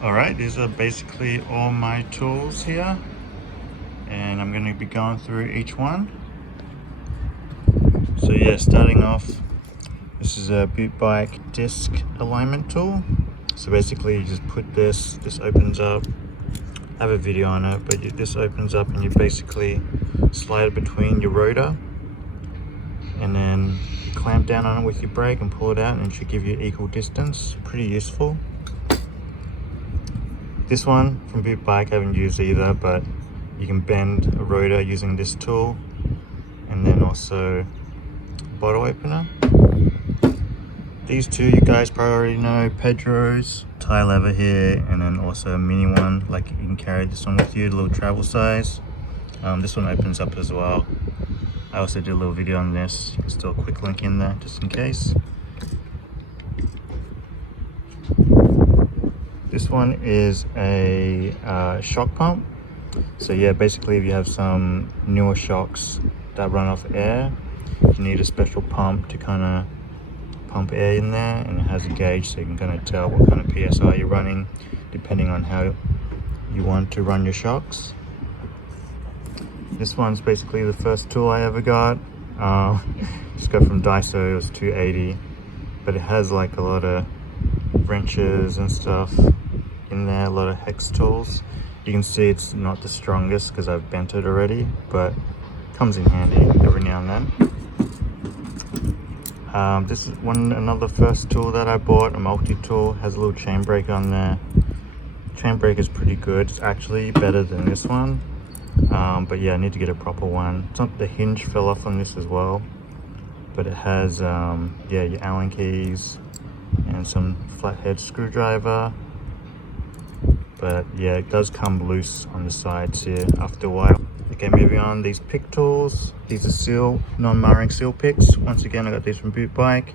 Alright, these are basically all my tools here, and I'm going to be going through each one. So yeah, starting off, this is a beaut bike disc alignment tool. So basically you just put this opens up. I have a video on it, but this opens up and you basically slide it between your rotor and then clamp down on it with your brake and pull it out, and it should give you equal distance. Pretty useful. This one from Beaut Bike I haven't used either, but you can bend a rotor using this tool, and then also bottle opener. These two you guys probably already know, Pedro's tie lever here, and then also a mini one, like you can carry this one with you, a little travel size. This one opens up as well. I also did a little video on this. You can still a quick link in there just in case. This one is a shock pump. So yeah, basically if you have some newer shocks that run off air, you need a special pump to kind of pump air in there, and it has a gauge so you can kind of tell what kind of PSI you're running depending on how you want to run your shocks. This one's basically the first tool I ever got. Just got from Daiso. It was $2.80, but it has like a lot of wrenches and stuff in there, a lot of hex tools. You can see it's not the strongest because I've bent it already, but comes in handy every now and then. This is another first tool that I bought, a multi-tool. Has a little chain brake on there. Chain brake is pretty good. It's actually better than this one, but yeah, I need to get a proper one. It's not, the hinge fell off on this as well, but it has yeah, your Allen keys and some flathead screwdriver. But yeah, it does come loose on the sides here after a while. Okay, moving on, these pick tools. These are non-marring seal picks. Once again, I got these from Beaut Bike.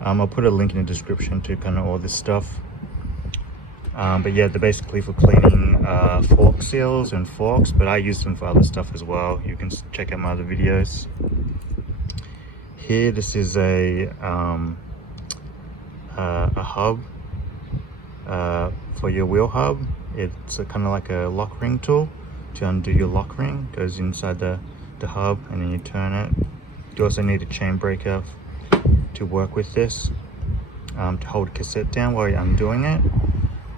I'll put a link in the description to kind of all this stuff. But yeah, they're basically for cleaning fork seals and forks, but I use them for other stuff as well. You can check out my other videos. Here, this is a hub for your wheel hub. It's kind of like a lock ring tool to undo your lock ring. Goes inside the hub and then you turn it. You also need a chain breaker to work with this, to hold cassette down while you're undoing it.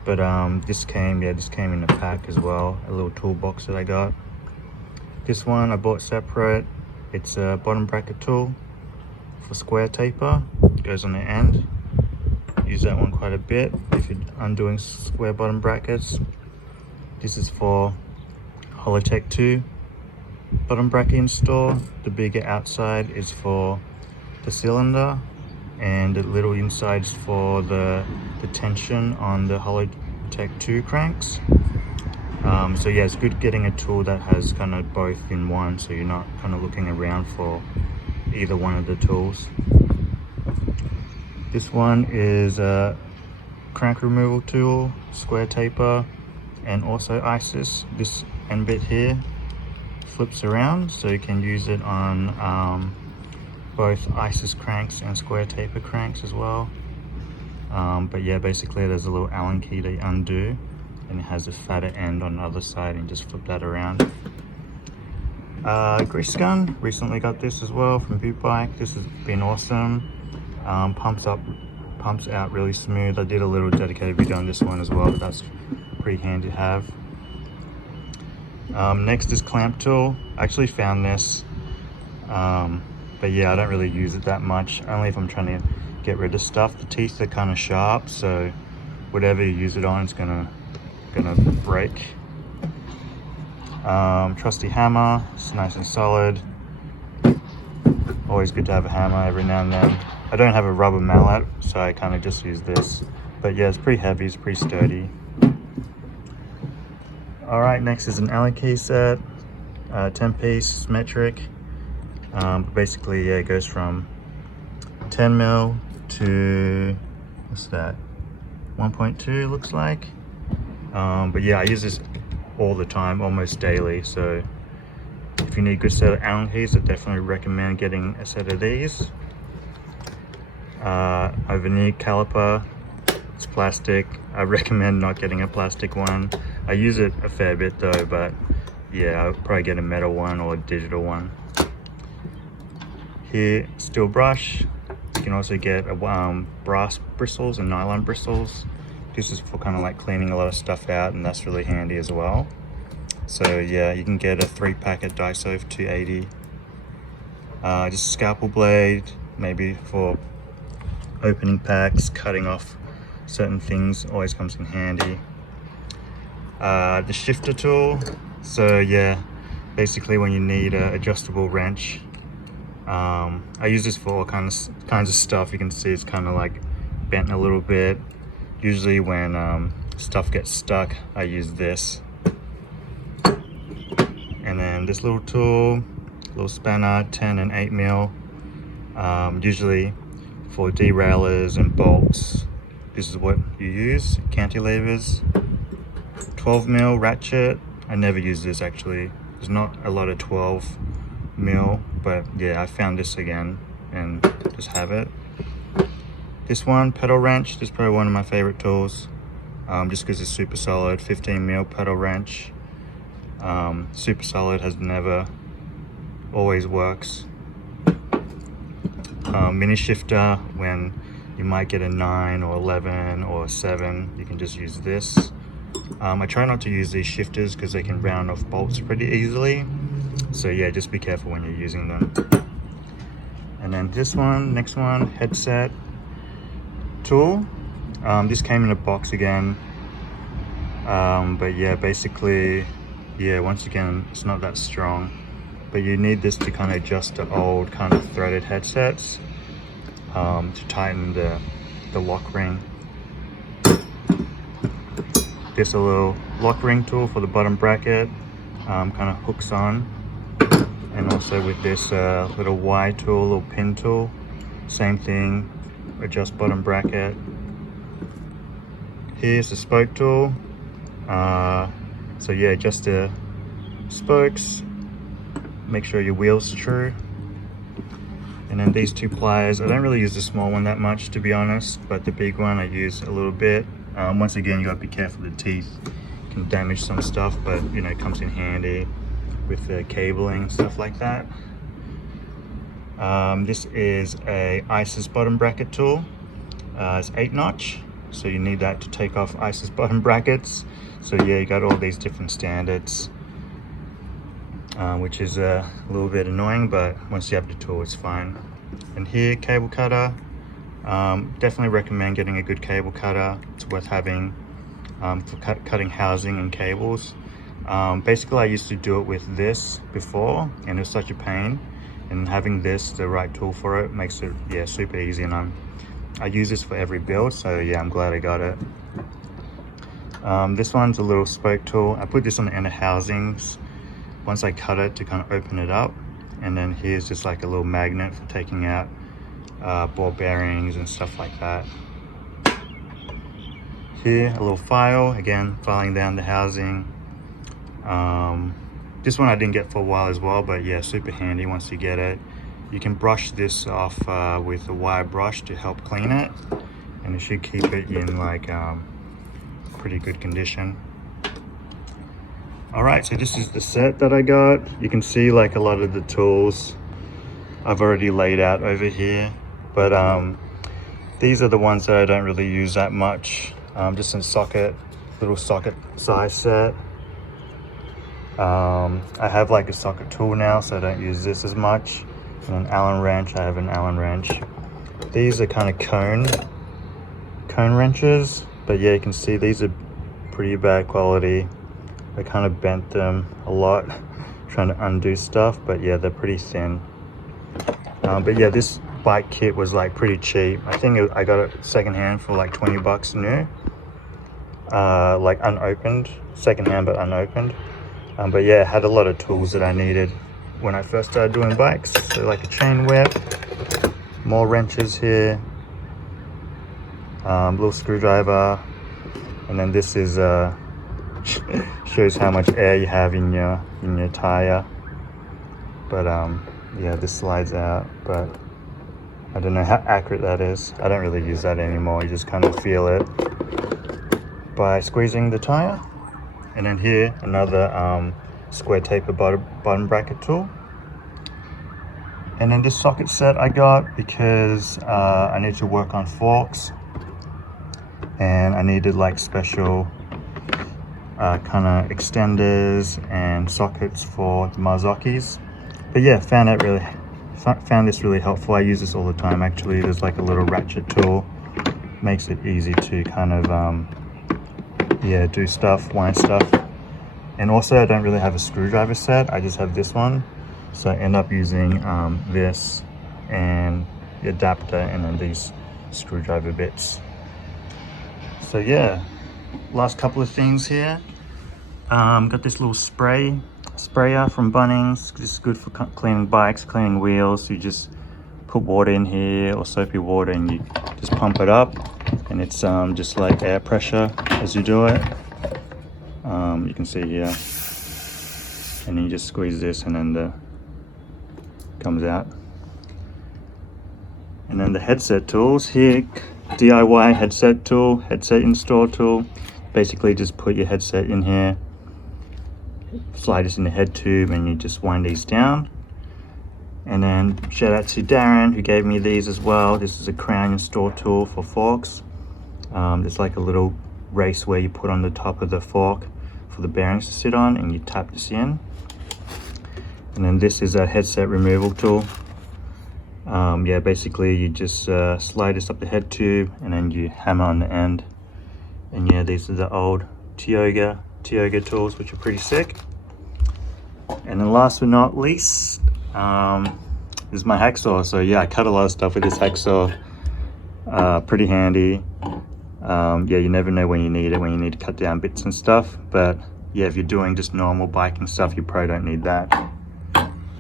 But this came in a pack as well, a little toolbox that I got. This one I bought separate. It's a bottom bracket tool for square taper. It goes on the end. Use that one quite a bit if you're undoing square bottom brackets. This is for Holotech 2 bottom bracket install. The bigger outside is for the cylinder, and the little inside is for the tension on the Holotech 2 cranks. So yeah, it's good getting a tool that has kind of both in one, so you're not kind of looking around for either one of the tools. This one is a crank removal tool, square taper, and also ISIS. This end bit here flips around, so you can use it on both ISIS cranks and square taper cranks as well. But yeah, basically there's a little Allen key to undo, and it has a fatter end on the other side, and just flip that around. Grease gun, recently got this as well from Beaut Bike. This has been awesome. Pumps out really smooth. I did a little dedicated video on this one as well, but that's pretty handy to have. Next is clamp tool. I actually found this, but yeah, I don't really use it that much, only if I'm trying to get rid of stuff. The teeth are kind of sharp, so whatever you use it on, it's gonna break. Trusty hammer, it's nice and solid. Always good to have a hammer every now and then. I don't have a rubber mallet, so I kind of just use this. But yeah, it's pretty heavy, it's pretty sturdy. Alright, next is an Allen key set, 10-piece metric. Basically, yeah, it goes from 10 mil to, what's that, 1.2 looks like. But yeah, I use this all the time, almost daily, so if you need a good set of Allen keys, I definitely recommend getting a set of these. A vernier caliper It's plastic. I recommend not getting a plastic one. I use it a fair bit though, but yeah, I'll probably get a metal one or a digital one. Here, steel brush. You can also get brass bristles and nylon bristles. This is for kind of like cleaning a lot of stuff out, and that's really handy as well. So yeah, you can get a 3-pack at Daiso for $2.80. Just a scalpel blade, maybe for opening packs, cutting off certain things, always comes in handy. The shifter tool. So yeah, basically when you need an adjustable wrench. I use this for all kinds of stuff. You can see it's kind of like bent a little bit. Usually when stuff gets stuck, I use this. And then this little tool, little spanner, 10 and 8 mil. Usually for derailleurs and bolts, this is what you use. Cantilevers. 12 mil ratchet. I never use this actually. There's not a lot of 12 mil, but yeah, I found this again and just have it. This one, pedal wrench. This is probably one of my favorite tools, just because it's super solid. 15 mil pedal wrench. Super solid, has never, always works. Mini shifter, when you might get a 9 or 11 or 7, you can just use this. I try not to use these shifters because they can round off bolts pretty easily. So yeah, just be careful when you're using them. And then this one, next one, headset tool. This came in a box again. But yeah, basically, yeah, once again, it's not that strong. But you need this to kind of adjust the old kind of threaded headsets, to tighten the lock ring. This a little lock ring tool for the bottom bracket, kind of hooks on. And also with this little Y tool, little pin tool, same thing, adjust bottom bracket. Here's the spoke tool. So yeah, adjust the spokes, make sure your wheel's true. And then these 2 pliers, I don't really use the small one that much to be honest, but the big one I use a little bit. Once again, you gotta be careful, the teeth can damage some stuff, but you know, it comes in handy with the cabling, stuff like that. This is a ISIS bottom bracket tool. It's 8-notch, so you need that to take off ISIS bottom brackets. So yeah, you got all these different standards, which is a little bit annoying, but once you have the tool, it's fine. And here, cable cutter. Definitely recommend getting a good cable cutter. It's worth having for cutting housing and cables. Basically, I used to do it with this before, and it was such a pain. And having this, the right tool for it, makes it, yeah, super easy. And I use this for every build, so yeah, I'm glad I got it. This one's a little spoke tool. I put this on the end of housings once I cut it to kind of open it up. And then here's just like a little magnet for taking out ball bearings and stuff like that. Here, a little file, again, filing down the housing. This one I didn't get for a while as well, but yeah, super handy once you get it. You can brush this off with a wire brush to help clean it, and it should keep it in like pretty good condition. All right, so this is the set that I got. You can see like a lot of the tools I've already laid out over here, but these are the ones that I don't really use that much. Just in socket, little socket size set. I have like a socket tool now, so I don't use this as much. And an Allen wrench, I have an Allen wrench. These are kind of cone wrenches, but yeah, you can see these are pretty bad quality. I kind of bent them a lot trying to undo stuff, but yeah, they're pretty thin. But yeah, this bike kit was like pretty cheap. I think I got it secondhand for like 20 bucks new, like unopened, secondhand but unopened. But yeah, it had a lot of tools that I needed when I first started doing bikes. So like a chain whip, more wrenches here, little screwdriver, and then this is shows how much air you have in your tire. But yeah, this slides out, but I don't know how accurate that is. I don't really use that anymore. You just kind of feel it. by squeezing the tire. And then here, another square taper bottom bracket tool. And then this socket set I got because I need to work on forks, and I needed like special kind of extenders and sockets for the Marzocchis. But yeah, found this really helpful. I use this all the time actually. There's like a little ratchet tool, makes it easy to kind of yeah, do stuff, wind stuff. And also I don't really have a screwdriver set, I just have this one, so I end up using this and the adapter and then these screwdriver bits. So yeah, last couple of things here. Got this little sprayer from Bunnings. This is good for cleaning bikes, cleaning wheels. You just put water in here, or soapy water, and you just pump it up, and it's just like air pressure as you do it. You can see here, and then you just squeeze this and then the comes out. And then the headset tools here, DIY headset tool, headset install tool. Basically just put your headset in here, slide this in the head tube, and you just wind these down. And then shout out to Darren who gave me these as well. This is a crown install tool for forks. There's like a little race where you put on the top of the fork for the bearings to sit on, and you tap this in. And then this is a headset removal tool. Yeah, basically you just slide this up the head tube and then you hammer on the end. And yeah, these are the old Tioga tools, which are pretty sick. And then last but not least, this is my hacksaw. So yeah, I cut a lot of stuff with this hacksaw. Pretty handy. Yeah, you never know when you need it, when you need to cut down bits and stuff. But yeah, if you're doing just normal biking stuff, you probably don't need that.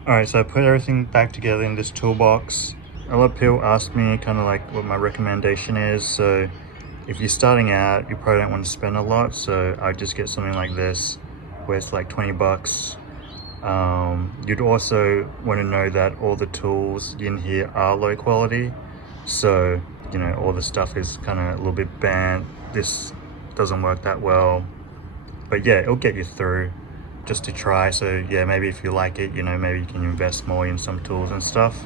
Alright, so I put everything back together in this toolbox. A lot of people ask me kind of like what my recommendation is. So if you're starting out, you probably don't want to spend a lot. So I just get something like this, where it's like 20 bucks. You'd also want to know that all the tools in here are low quality. So, you know, all the stuff is kind of a little bit bent. This doesn't work that well. But yeah, it'll get you through just to try. So yeah, maybe if you like it, you know, maybe you can invest more in some tools and stuff.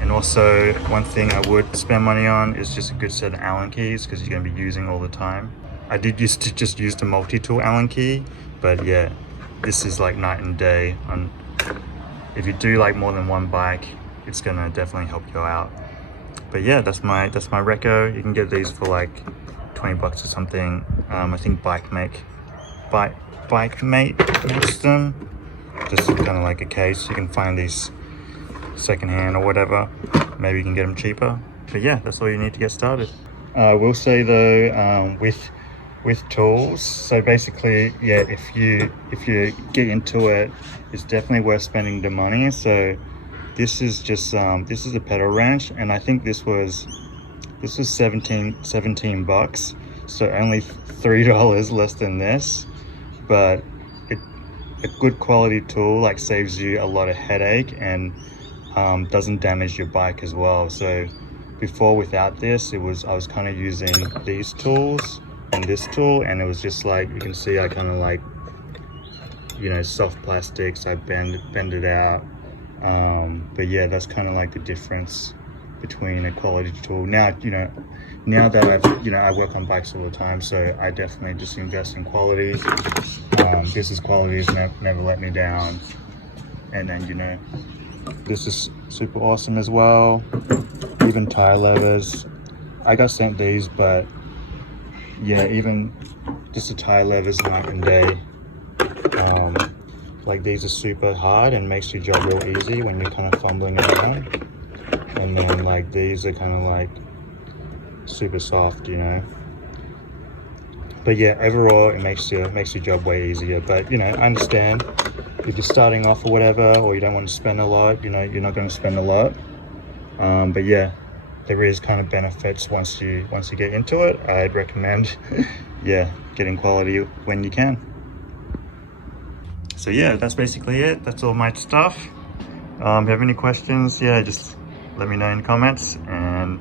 And also one thing I would spend money on is just a good set of Allen keys, because you're going to be using all the time. I did used to just use the multi-tool Allen key, but yeah, this is like night and day. If you do like more than one bike, it's going to definitely help you out. But yeah, that's my reco. You can get these for like 20 bucks or something. I think Bike Mate makes them. Just kind of like a case. You can find these secondhand or whatever. Maybe you can get them cheaper. But yeah, that's all you need to get started. I will say though, with tools, so basically, yeah, if you get into it, it's definitely worth spending the money. So this is just this is a pedal wrench, and I think this was 17 bucks, so only $3 less than this. But a good quality tool like saves you a lot of headache and doesn't damage your bike as well. So before, without this, I was kind of using these tools and this tool, and it was just like, you can see I kind of like, you know, soft plastics, I bend it out. But yeah, that's kind of like the difference between a quality tool. Now, you know, now that I work on bikes all the time, so I definitely just invest in quality. This is quality, never let me down. And then, you know, this is super awesome as well. Even tire levers, I got sent these, but yeah, even just the tire levers night and day. Like these are super hard and makes your job real easy when you're kind of fumbling around. And then like these are kind of like super soft, you know. But yeah, overall it makes your job way easier. But you know, I understand if you're starting off or whatever, or you don't want to spend a lot, you know, you're not going to spend a lot. But yeah, there is kind of benefits once you get into it. I'd recommend yeah, getting quality when you can. So yeah, that's basically it. That's all my stuff. If you have any questions, yeah, just let me know in the comments, and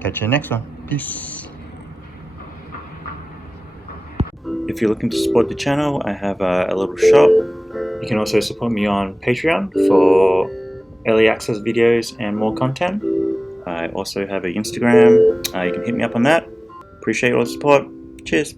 catch you next one. Peace. if you're looking to support the channel, I have a little shop. You can also support me on Patreon for early access videos and more content. I also have an Instagram. You can hit me up on that. Appreciate all the support. Cheers.